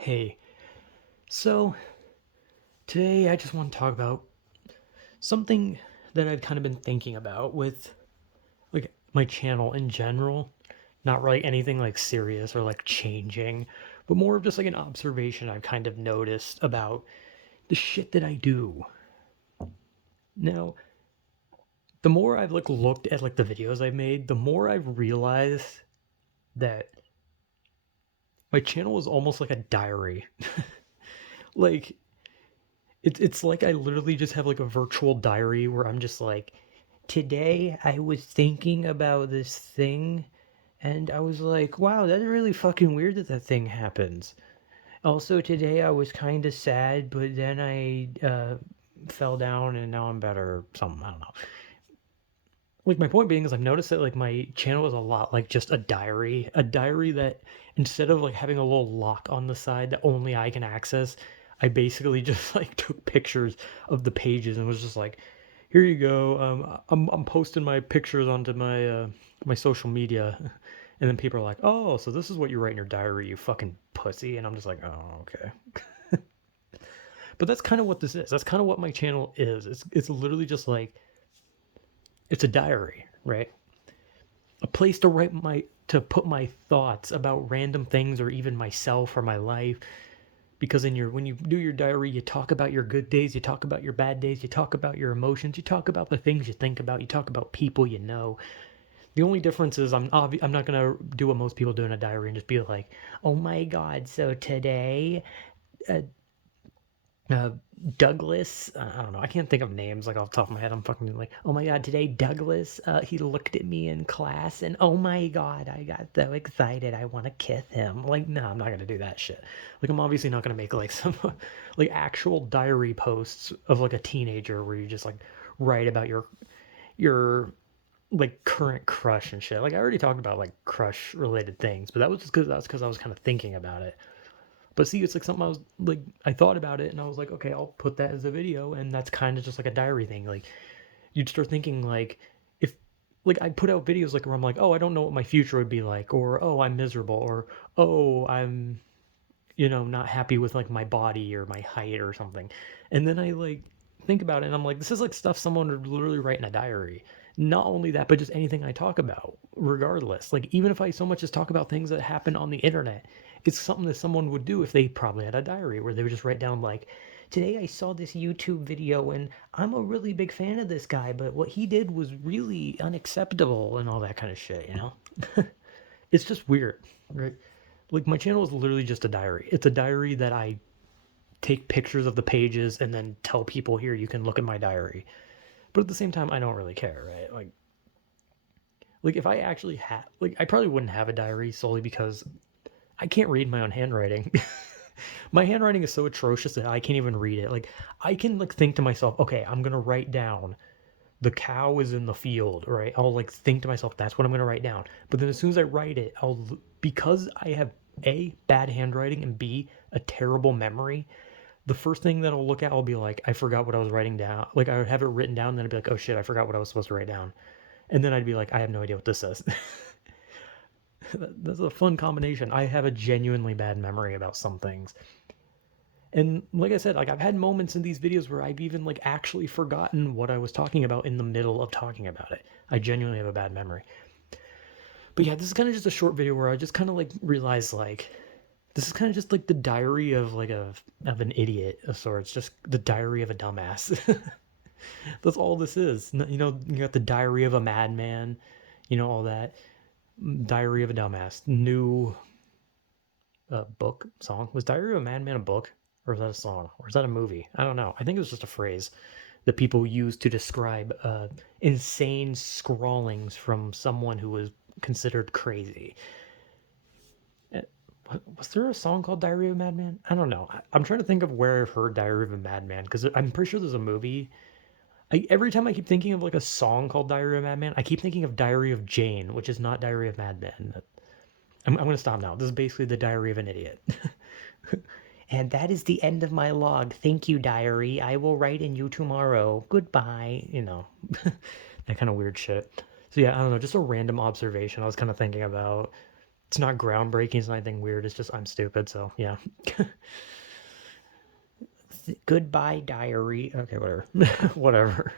Hey, so today I just want to talk about something that I've kind of been thinking about with like my channel in general. Not really anything like serious or like changing, but more of just like an observation I've kind of noticed about the shit that I do. Now, the more I've like looked at like the videos I've made, the more I've realized that my channel is almost like a diary. Like it's like I literally just have like a virtual diary where I'm just like, today I was thinking about this thing, and I was like, wow, that's really fucking weird that that thing happens. Also, today I was kind of sad, but then I fell down and now I'm better. Or something, I don't know. Like, my point being is I've noticed that like my channel is a lot like just a diary that instead of like having a little lock on the side that only I can access, I basically just like took pictures of the pages and was just like, here you go. I'm posting my pictures onto my social media, and then people are like, oh, so this is what you write in your diary, you fucking pussy, and I'm just like, oh, okay. But that's kind of what this is. That's kind of what my channel is. It's literally just like it's a diary, right? A place to put my thoughts about random things or even myself or my life, because in your when you do your diary, you talk about your good days, you talk about your bad days, you talk about your emotions, you talk about the things you think about, you talk about people you know. The only difference is I'm not going to do what most people do in a diary and just be like, oh my god, so today uh, uh, Douglas, I don't know, I can't think of names like off the top of my head. I'm fucking like, oh my god, today Douglas, he looked at me in class, and oh my god, I got so excited, I want to kiss him. Like, no, I'm not gonna do that shit. Like, I'm obviously not gonna make like some like actual diary posts of like a teenager where you just like write about your like current crush and shit. Like, I already talked about like crush related things, but that was just because I was kind of thinking about it. But see, it's like something I was like, I thought about it and I was like, okay, I'll put that as a video. And that's kind of just like a diary thing. Like, you'd start thinking, like, if, like, I put out videos like where I'm like, oh, I don't know what my future would be like, or oh, I'm miserable, or oh, I'm, not happy with like my body or my height or something. And then I like think about it and I'm like, this is like stuff someone would literally write in a diary. Not only that, but just anything I talk about, regardless. Like, even if I so much as talk about things that happen on the internet, it's something that someone would do if they probably had a diary where they would just write down, like, today I saw this YouTube video and I'm a really big fan of this guy, but what he did was really unacceptable and all that kind of shit, you know? It's just weird, right? Like, my channel is literally just a diary. It's a diary that I take pictures of the pages and then tell people, here, you can look at my diary. But at the same time, I don't really care, right? Like if I actually had, like, I probably wouldn't have a diary solely because I can't read my own handwriting. My handwriting is so atrocious that I can't even read it. Like, I can like think to myself, okay, I'm gonna write down the cow is in the field, right? I'll like think to myself, that's what I'm gonna write down. But then as soon as I write it, because I have A, bad handwriting, and B, a terrible memory, the first thing that I'll look at, I'll be like, I forgot what I was writing down. Like, I would have it written down, then I'd be like, oh shit, I forgot what I was supposed to write down. And then I'd be like, I have no idea what this says. That's a fun combination. I have a genuinely bad memory about some things. And like I said, like, I've had moments in these videos where I've even like actually forgotten what I was talking about in the middle of talking about it. I genuinely have a bad memory. But yeah, this is kind of just a short video where I just kind of like realized, like, this is kind of just like the diary of like of an idiot of sorts, just the diary of a dumbass. That's all this is. You got the diary of a madman, all that. Diary of a dumbass. New book song. Was Diary of a Madman a book? Or was that a song? Or is that a movie? I don't know. I think it was just a phrase that people use to describe insane scrawlings from someone who was considered crazy. Uh, Was there a song called Diary of a Madman? I don't know. I'm trying to think of where I've heard Diary of a Madman, because I'm pretty sure there's a movie. Every time I keep thinking of like a song called Diary of a Madman, I keep thinking of Diary of Jane, which is not Diary of Madman. I'm going to stop now. This is basically the Diary of an Idiot. And that is the end of my log. Thank you, diary. I will write in you tomorrow. Goodbye. That kind of weird shit. So yeah, I don't know. Just a random observation I was kind of thinking about. It's not groundbreaking, it's not anything weird, it's just I'm stupid, so yeah. Goodbye, diary. Okay, whatever. Whatever.